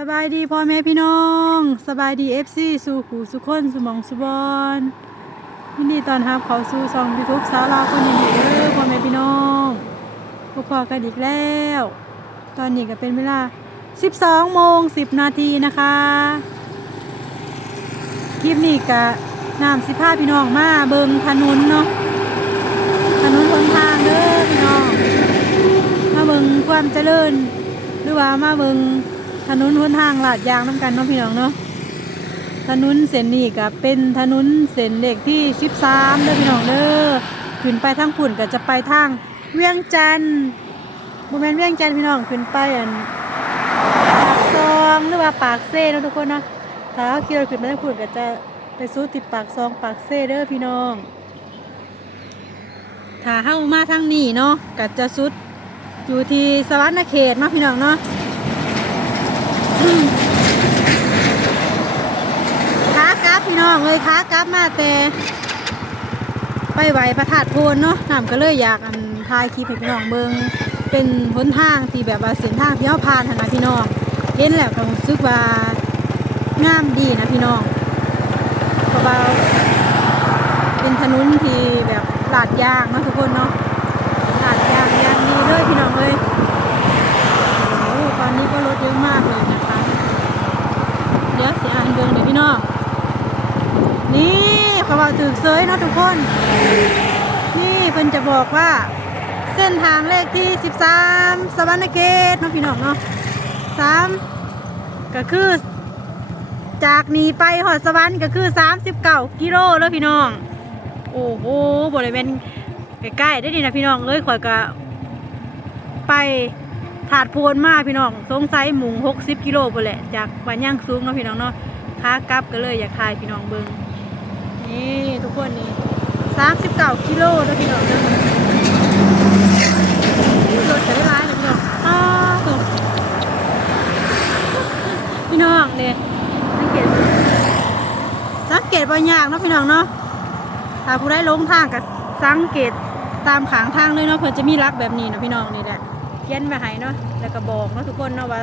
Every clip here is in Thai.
สบายดีพ่อแม่พี่น้อง สบายดีเอฟซีสู่ขูสุคนสมองสุบอนยินดีตอนรับเขาสู่ซองยูทูบสาวลาวคนนี้เด้อพ่อแม่พี่น้องพบพอกันอีกแล้ว ตอนนี้ก็เป็นเวลา 12โมง10 นาทีนะคะ คลิปนี้ก็น้ำสิพาพี่น้องมาเบิงถนนเนาะถนนคนทางเด้อพี่น้อง มาเบิงความเจริญ หรือว่ามาเบิง ถนนหนทางลาดยางน้ำกันเนาะพี่น้องเนาะถนนเส้นนี้ก็เป็นถนนเส้นเลขที่13เด้อพี่น้องเด้อขึ้นไปทางพุ่นก็จะไปทางเวียงจันทน์บ่แม่นเวียงจันทน์พี่น้องขึ้นไปอันปากซองหรือว่าปากเซ่เนาะทุกคนเนาะถ้าเอาขี่รถขึ้นไปทางพุ่นก็จะไปสู้ติดปากซองปากเซ่เด้อพี่น้องถ้าเข้ามาทางนี้เนาะก็จะสุดอยู่ที่สวรรณเขตเนาะพี่น้องเนาะ อืมขากลับพี่น้องเลยขากลับมาแต่ไปไหวพระธาตุโพนเนาะน้ำก็เลยอยากอันถ่ายคลิปให้พี่น้องเบิงเป็นหนทางที่แบบว่าเส้นทางที่เขาผ่านนะพี่น้องเห็นแล้วก็รู้สึกว่างามดีนะพี่น้องเพราะว่าเป็นถนนที่แบบลาดยางเนาะทุกคนเนาะลาดยางยางดีเลยพี่น้องเลยโอ้ตอนนี้ก็รถเยอะมากเลย เดี๋ยวสิอ่านเบืองเดี๋ยวพี่น้อง นี่เขาบอกถึกเซยเนาะทุกคน นี่เพิ่นจะบอกว่า เส้นทางเลขที่ 13 สวรรณเขตเนาะพี่น้องเนาะ3ก็คือ จากนี้ไปหอดสวรรค์ก็คือ 39 กิโลแล้วพี่น้อง โอ้โหบริเวณใกล้ๆได้ดีนะพี่น้องเอ้ยข่อยก็ไป ถาดโพนมาพี่น้องสงสัยหมุงหกสิบกิโลไปแหละจากบ้านย่างสูงเนาะพี่น้องเนาะขากลับก็เลยอยากทายพี่น้องเบิงนี่ทุกคนนี่สามสิบเก้ากิโลแล้วพี่น้องเด้อรถจะได้ร้ายเลยพี่น้องอ้าวพี่น้องเนี่ยสังเกตสังเกตบางอย่างเนาะพี่น้องเนาะถ้าผู้ได้ลงทางก็สังเกตตามขางทางเลยเนาะเพื่อจะมีรักแบบนี้เนาะพี่น้องนี่แหละ เขียนไว้ให้เนาะแล้วก็บอกเนาะทุกคนเนาะว่า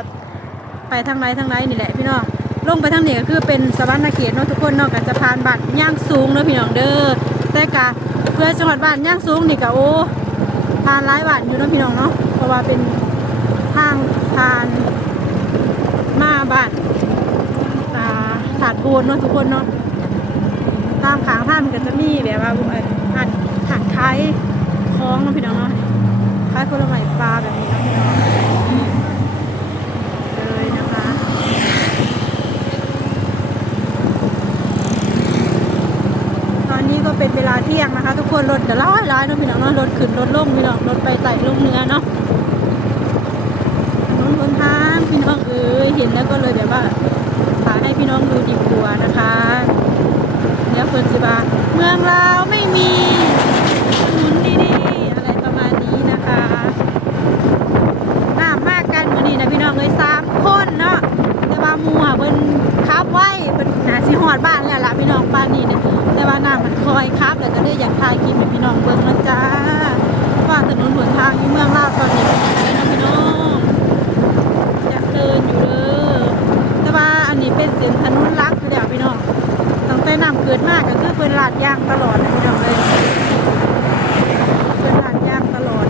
ไปทางไหนทางไหนนี่แหละพี่น้องลงไปทางนี้ก็คือเป็นสวรรณเขตเนาะทุกคนเนาะก็จะผ่านบ้านย่างสูงเนาะพี่น้องเด้อแต่กะเพื่อจังหวัดบ้านย่างสูงนี่ก็โอ้ผ่านหลายบ้านอยู่เนาะพี่น้องเนาะเพราะว่าเป็นทางผ่านมาบ้านอ่าถาดโพนเนาะทุกคนเนาะตามขางท่านก็จะมีแบบว่าอันอันถักคล้ายคล้องเนาะพี่น้องเนาะ คล้ายผลไม้ปลาแบบนี้เนาะพี่น้องเลยนะคะตอนนี้ก็เป็นเวลาเที่ยงนะคะ ทุกคนรถจะร้อยร้ายเนาะพี่น้องเนาะรถขึ้นรถลงพี่น้องรถไปไต่ลงเนื้อเนาะถนนบนทางพี่น้องเอ้ยเห็นแล้วก็เลยแบบว่าถ่าให้พี่น้องดูดีกว่านะคะเดี๋ยเพิ่นสิบาเมืองลาวไม่มีถนนดีๆอะไรประมาณนี้นะคะน้ามา กกันมื้อนี้นะพี่น้องเอ้ยสามคนเนาะแต่ว่าหมู่อะเพิ่นขับไว้เพิ่นน่าสิฮอดบ้านแล้วล่ะพี่น้องบ้านนี้เนี่ยแต่ว่าน้ามันคอยขับแล้วก็เลยอยากถ่ายคลิปให้พี่น้องเบิ่งนะจ้าว่าถนนหนทางอยู่เมืองลาวตอนนี้เป็นยังไงเนาะพี่น้องอยากเดินอยู่เด้อแต่ว่าอันนี้เป็นเส้นถนนลักอยู่แล้วพี่น้องตั้งแต่น้ำเกิดมากก็คือเพิ่นลาดยางตลอดนะพี่น้องเลยเพิ่นลาดยางตลอด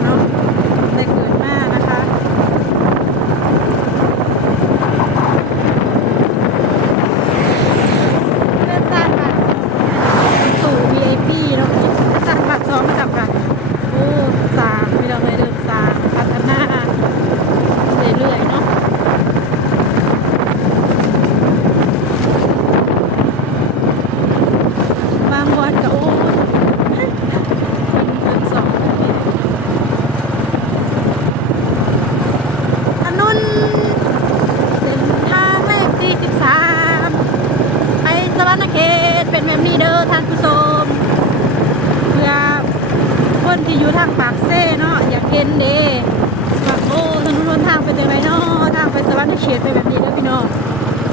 เขียนไปแบบนี้แล้วพี่น้อง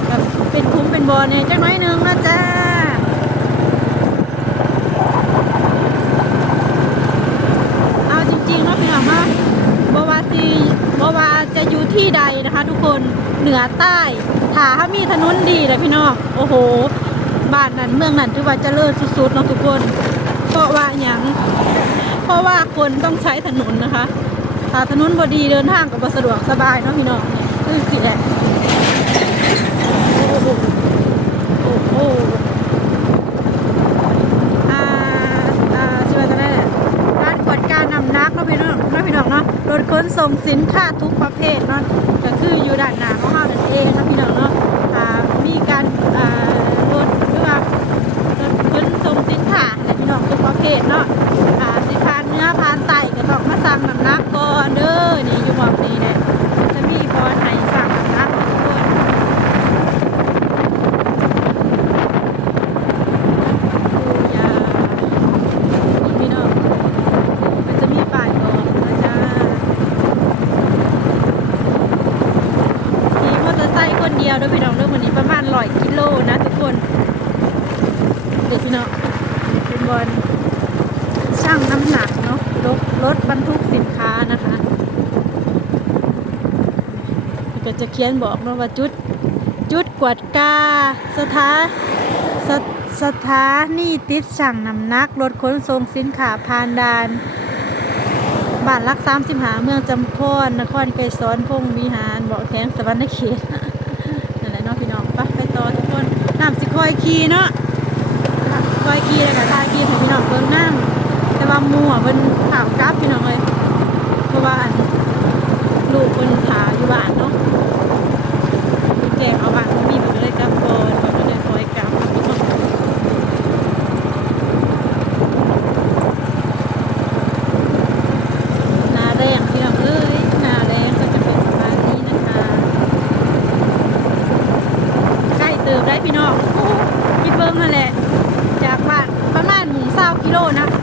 แบบเป็นคุ้มเป็นบอลเนี่ยจังไ้อหนึ่งนะจ้าเอาจริงๆนะพี่น้องว่าบวาซีบาวาจะอยู่ที่ใดนะคะ ทุกคนเหนือใต้ถาถ้ามีถนนดีเลยพี่น้องโอ้โหบ้านนั้นเมืองนั้นถือว่าจเจริญสุดๆเนาะทุกคน เพราะว่าอย่างเพราะว่าคนต้องใช้ถนนนะคะถ้าถนนบดีเดินทางกับสะดวกสบายเนาะพี่น้อง คือาอาชิวันตาเล่การขัดการนำนักเล่าพินองเนาพี่นองเนาะรถขนส่งสินค้าทุกประเภทเนาะก็คืออยู่ด้านหน้าของเฮานั่นเอง ด้วยพี่น้องด้วยวันนี้ประมาณร้อยกิโลนะทุกคนเด็กพี่น้องเป็นบอลช่างน้ำหนักเนาะรถรถบรรทุกสินค้านะคะก็จะเขียนบอกเนาะว่าจุดจุดกวดกาสถาสสถานีติดช่างน้ำหนักรถขนส่งสินค้าผ่านด่านบ้านรักสามสิบหาเมืองจำพอนครไกรสอนพงวิหารบอกแทงสวรรณเขต คอยคีเนาะคอยขี่แล้วก็ทาคีให้พี่น้องเบิ่งน้ำแต่ว่ามัวเพิ่นถาวกลับพี่น้องเลยเพราะว่าลูกเพิ่นถาม โลนะ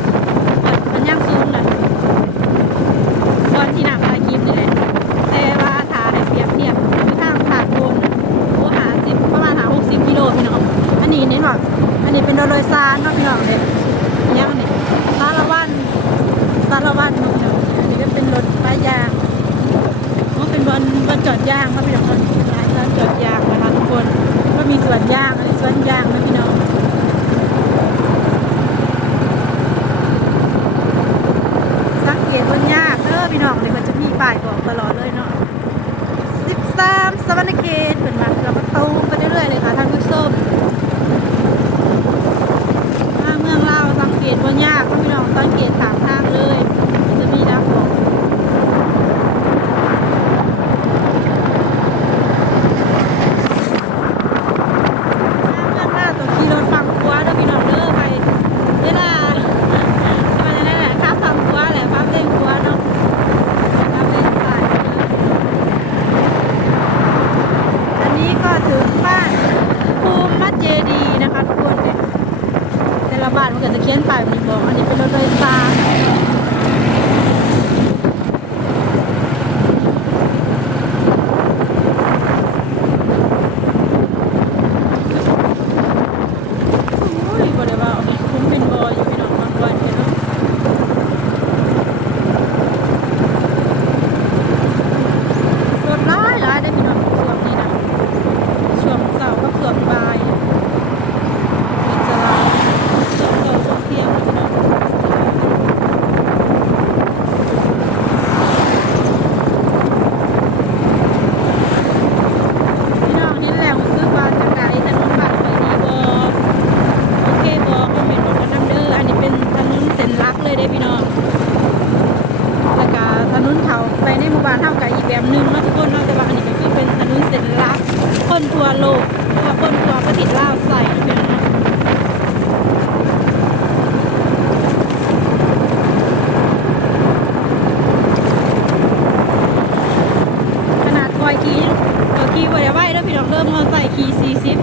มันก็จะเขียนไปมันบอกอันนี้เป็นรถไฟฟ้า ขี่บ่าด้ไว้เด้อพี่น้องเริ่มเราใส่คีซีซิ๊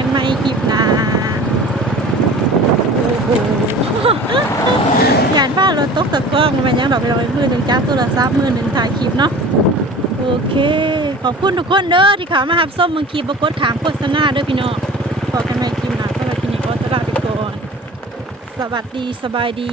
อนพอกันไม่คลิปหน้าโอ้โหยานฟ้ารถตกตะกล้องมันยังดอกไปลอยมือหนึ่งจ้าโทรศัพท์มือหนึ่งถ่ายคลิปเนาะโอเค ขอบคุณทุกคนเด้อที่เขามาหับส้มมึงคลิปบกดขามโฆษณาเด้อพี่น้องพอกันไม่คลิปหน้าสำหรับที่นี่ก็จะลาไปก่อนสวัสดีสบายดี